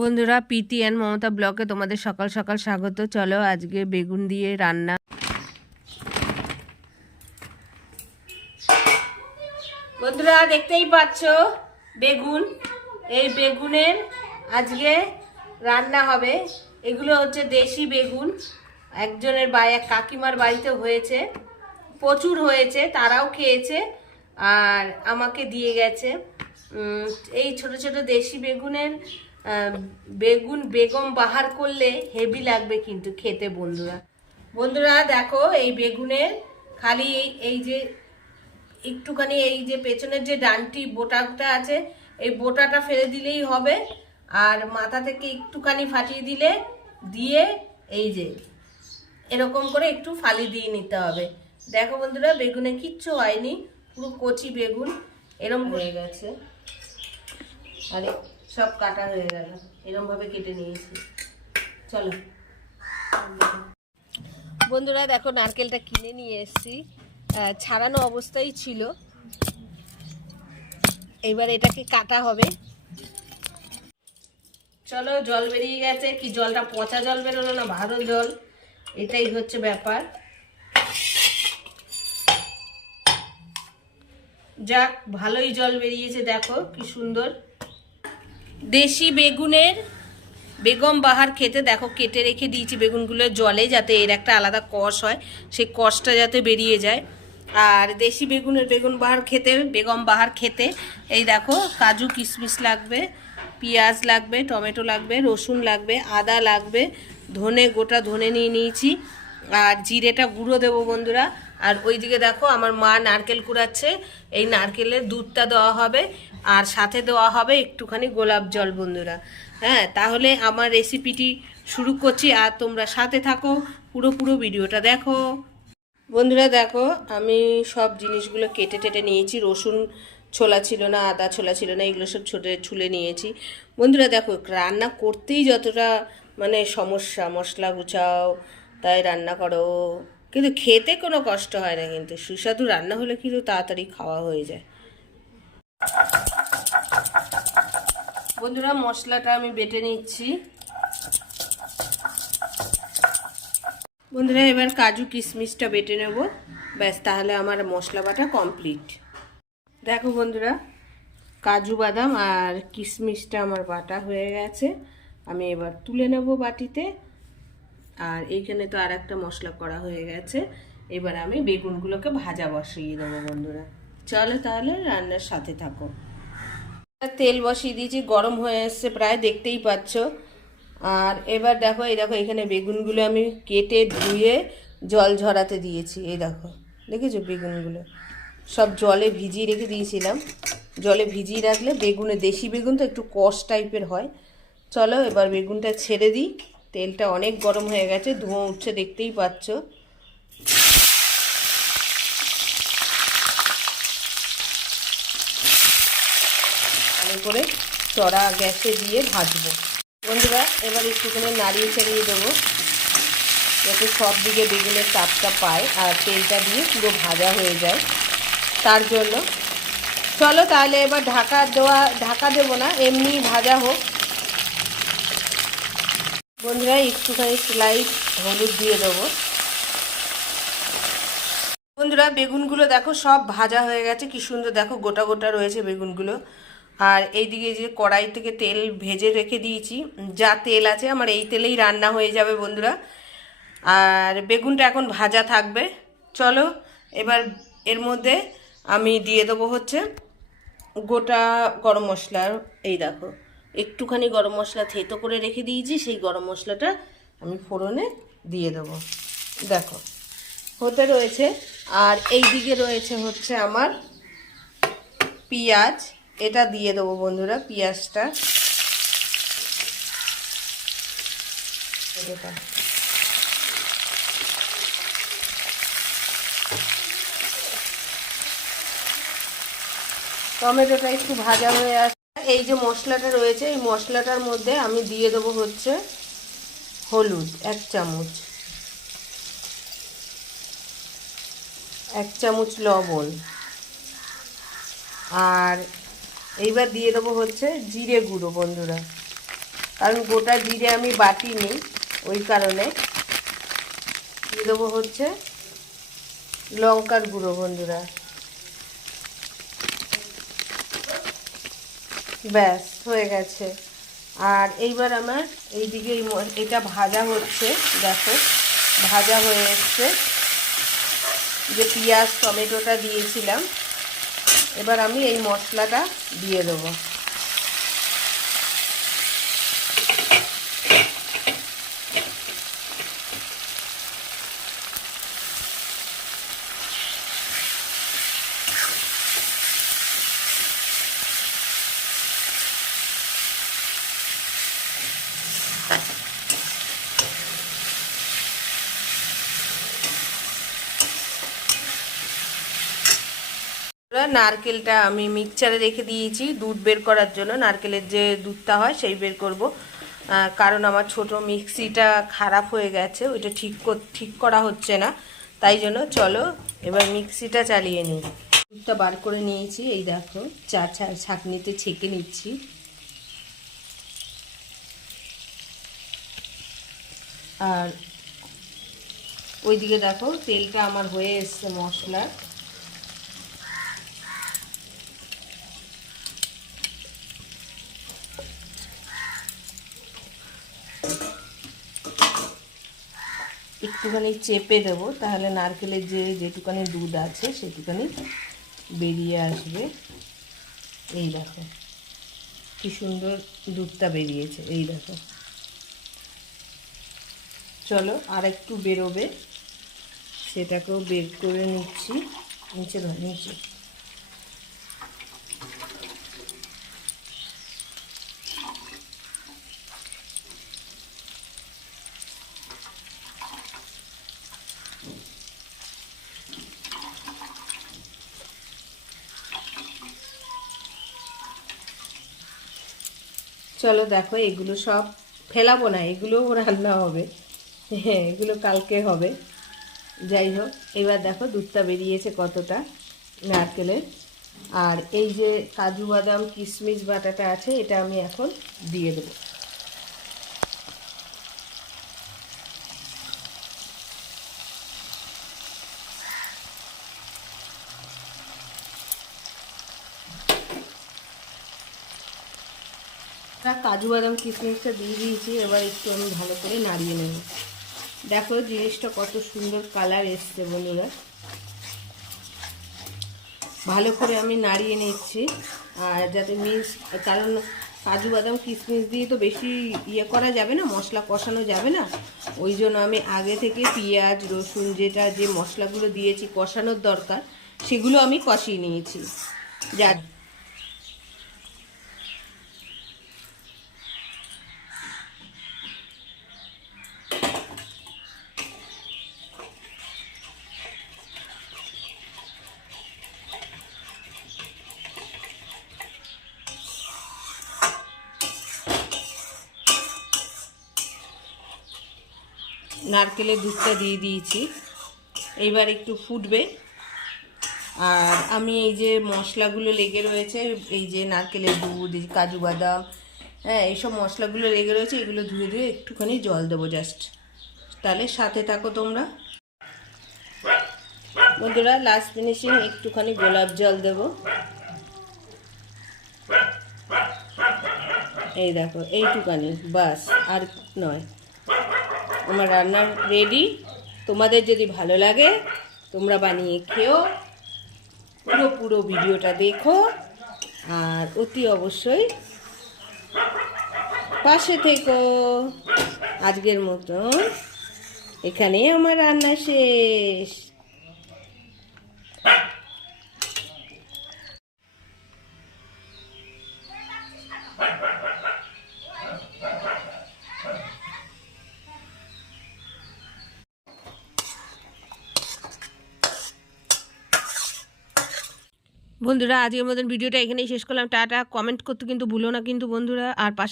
বন্ধুরা, প্রীতি অ্যান্ড মমতা ব্লকে তোমাদের সকাল সকাল স্বাগত। চলো আজকে বেগুন দিয়ে রান্না। বন্ধুরা, দেখতেই পাচ্ছ বেগুন? এই বেগুনের আজকে রান্না হবে। এগুলো হচ্ছে দেশি বেগুন। একজনের বা, এক কাকিমার বাড়িতে হয়েছে। প্রচুর হয়েছে, তারাও খেয়েছে, আর আমাকে দিয়ে গেছে। এই ছোট ছোট দেশি বেগুনের বেগুন বেগম বাহার করলে হেভি লাগবে কিন্তু খেতে বন্ধুরা। বন্ধুরা দেখো এই বেগুনের খালি এই এই যে একটুখানি এই যে পেছনের যে ডানটি বোটাটা আছে এই বোটাটা ফেলে দিলেই হবে। আর মাথা থেকে একটুখানি ফাটিয়ে দিলে দিয়ে এই যে এরকম করে একটু ফালি দিয়ে নিতে হবে। দেখো বন্ধুরা বেগুনে কিচ্ছু হয়নি পুরো কচি বেগুন এরম হয়ে গেছে। আরে সব কাটা হয়ে গেল। এরম ভাবে কেটে নিয়েছি। চলো। বন্ধুরা দেখো নারকেলটা কিনে নিয়ে এসেছি। ছাড়ানো অবস্থায় ছিল। এবার এটাকে কাটা হবে। চলো জল বেরিয়ে গেছে। কি জলটা পচা জল বেরোলো না? ভালো জল। এটাই হচ্ছে ব্যাপার। যাক ভালোই জল বেরিয়েছে দেখো কি সুন্দর। দেশি বেগুনের বেগম বাহার খেতে, দেখো কেটে রেখে দিয়েছি বেগুনগুলো জলে যাতে এর একটা আলাদা কষ হয়, সেই কষটা যাতে বেরিয়ে যায়। আর দেশি বেগুনের বেগুন বাহার খেতে, বেগম বাহার খেতে, এই দেখো কাজু কিশমিশ লাগবে, পেঁয়াজ লাগবে, টমেটো লাগবে, রসুন লাগবে, আদা লাগবে, ধনে গোটা ধনে নিয়ে নিয়েছি। আর জিরেটা গুঁড়ো দেবো বন্ধুরা। আর ওইদিকে দেখো আমার মা নারকেল কুড়াচ্ছে। এই নারকেলের দুধটা দেওয়া হবে আর সাথে দেওয়া হবে একটুখানি গোলাপ জল বন্ধুরা। হ্যাঁ তাহলে আমার রেসিপিটি শুরু করছি আর তোমরা সাথে থাকো, পুরো পুরো ভিডিওটা দেখো। বন্ধুরা দেখো, আমি সব জিনিসগুলো কেটে টেটে নিয়েছি। রসুন ছোলা ছিল না, আদা ছোলা ছিল না, এগুলো সব ছোটে ছুলে নিয়েছি। বন্ধুরা দেখো, রান্না করতেই যতটা মানে সমস্যা, মশলা গুছাও তাই রান্না করো। কিন্তু খেতে কোনো কষ্ট হয় না কিন্তু। সুস্বাদু রান্না হলে কিন্তু তাড়াতাড়ি খাওয়া হয়ে যায়। বন্ধুরা, মশলাটা আমি বেটে নিচ্ছি। বন্ধুরা, এবার কাজু কিশমিশটা বেটে নেব। ব্যাস, তাহলে আমার মশলা বাটা কমপ্লিট। দেখো বন্ধুরা, কাজু বাদাম আর কিশমিশটা আমার বাটা হয়ে গেছে। আমি এবার তুলে নেব বাটিতে। আর এইখানে তো আর একটা মশলা করা হয়ে গেছে। এবার আমি বেগুনগুলোকে ভাজা বসিয়ে দেবো বন্ধুরা। চলো তাহলে রান্নার সাথে থাকো। তেল বসিয়ে দিয়েছি, গরম হয়ে এসছে প্রায়, দেখতেই পাচ্ছ। আর এবার দেখো, এই দেখো, এখানে বেগুনগুলো আমি কেটে ধুয়ে জল ঝরাতে দিয়েছি। এই দেখো, দেখেছ বেগুনগুলো? সব জলে ভিজিয়ে রেখে দিয়েছিলাম। জলে ভিজিয়ে রাখলে বেগুনে, দেশি বেগুন তো একটু কষ টাইপের হয়। চলো এবার বেগুনটা ছেড়ে দিই। তেলটা অনেক গরম হয়ে গেছে, ধোঁয়া উঠছে, দেখতেই পাচ্ছ। করে চড়া গ্যাসে দিয়ে ভাজবো। বন্ধুরা, এবার একটুখানি নাড়িয়ে চাড়িয়ে দেবো, যাতে সব দিকে বেগুনের তাপটা পায় আর তেলটা দিয়ে পুরো ভাজা হয়ে যায়। তার জন্য চলো তাহলে এবার ঢাকা দেওয়া, ঢাকা দেবো না এমনি ভাজা হোক। বন্ধুরা, একটুখানি স্লাইড হলুদ দিয়ে দেবো। বন্ধুরা, বেগুনগুলো দেখো সব ভাজা হয়ে গেছে। কি সুন্দর, দেখো গোটা গোটা রয়েছে বেগুনগুলো। আর এইদিকে যে কড়াই থেকে তেল ভেজে রেখে দিয়েছি, যা তেল আছে, আমার এই তেলেই রান্না হয়ে যাবে বন্ধুরা। আর বেগুনটা এখন ভাজা থাকবে। চলো, এবার এর মধ্যে আমি দিয়ে দেবো হচ্ছে গোটা গরম মশলা এই দেখো। একটুখানি গরম মশলা থেতো করে রেখে দিয়েছি, সেই গরম মশলাটা আমি ফোড়নে দিয়ে দেবো। দেখো, হতে রয়েছে। আর এই দিকে রয়েছে হচ্ছে আমার পেঁয়াজ। এটা দিয়ে দেবো বন্ধুরা, পেঁয়াজটা। টমেটোটা একটু ভাজা হয়ে আসে এই যে মশলাটা রয়েছে, এই মশলাটার মধ্যে আমি দিয়ে দেবো হচ্ছে হলুদ, এক চামচ। এক চামচ লবণ। আর এইবার দিয়ে দেবো হচ্ছে জিরে গুঁড়ো বন্ধুরা। কারণ গোটা জিরে আমি বাটিনি, ওই কারণে। দিয়ে দেবো হচ্ছে লঙ্কার গুঁড়ো বন্ধুরা। ব্যাস, হয়ে গেছে। আর এইবার আমার এইদিকে এটা ভাজা হচ্ছে, দেখো, ভাজা হয়ে এসছে। যে পেঁয়াজ, টমেটোটা দিয়েছিলাম, এবার আমি এই মশলাটা দিয়ে দেবো। নারকেলটা আমি মিক্সচারে রেখে দিয়েছি। দুধ বের করার জন্য নারকেলের যে দুধটা হয় সেই বের করব। কারণ আমার ছোট মিক্সিটা খারাপ হয়ে গেছে, ওইটা ঠিক ঠিক করা হচ্ছে না। তাই জন্য চলো এবার মিক্সিটা চালিয়ে নিই। দুধটা বার করে নিয়েছি, এই দেখো চা ছাঁকনিতে ছেঁকে নিচ্ছি। আর ওইদিকে দেখো, তেলটা আমার হয়ে এসছে মশলার। একটুখানি চেপে দেব, তাহলে নারকেলের যে যেটুকানি দুধ আছে সেটুকানি বেরিয়ে আসবে। এই দেখো, কি সুন্দর দুধটা বেরিয়েছে, এই দেখো। চলো আর একটু বেরোবে, সেটাকেও বের করে নিচ্ছি, নিচে ধর, নিচে। চলো দেখো, এগুলো সব ফেলাবো না, এগুলোও রান্না হবে। হ্যাঁ এগুলো কালকে হবে। যাই হোক, এবার দেখো দুধটা বেরিয়েছে কতটা নারকেলের। আর এই যে কাজু বাদাম, কিশমিশ, বাটাটা আছে, এটা আমি এখন দিয়ে দেবো। কাজু বাদাম কিশমিশটা দিয়ে দিয়েছি, এবার একটু আমি ভালো করে নাড়িয়ে নেব। দেখো জিনিসটা কত সুন্দর কালার এসছে বন্ধুরা। ভালো করে আমি নাড়িয়ে নিচ্ছি, আর যাতে মিক্স কারণ কাজু বাদাম কিশমিশ দিয়ে তো বেশি ইয়ে করা যাবে না, মশলা কষানো যাবে না। ওই জন্য আমি আগে থেকে পেঁয়াজ, রসুন, যেটা যে মশলাগুলো দিয়েছি কষানোর দরকার, সেগুলো আমি কষিয়ে নিয়েছি। যা নারকেলের দুধটা দিয়ে দিয়েছি। এইবার একটু ফুটবে। আর আমি এই যে মশলাগুলো লেগে রয়েছে, এই যে নারকেলের দুধ, এই কাজু বাদাম হ্যাঁ এইসব মশলাগুলো লেগে রয়েছে, এগুলো ধুয়ে ধুয়ে একটুখানি জল দেবো জাস্ট তাহলে সাথে থাকো তোমরা। বন্ধুরা লাস্ট ফিনিশিং একটুখানি গোলাপ জল দেবো। এই দেখো, এইটুখানি, বাস, আর নয়। আমার রান্না রেডি তোমাদের যদি ভালো লাগে, তোমরা বানিয়ে খেও। পুরো পুরো ভিডিওটা দেখো। আর অতি অবশ্যই পাশে থেকো। আজকের মতো এখানে আমার রান্না শেষ। বন্ধুরা, আজকের মতন ভিডিওটা এখানেই শেষ করলাম। টাটা কমেন্ট করতে কিন্তু ভুলো না কিন্তু বন্ধুরা। আর পাশে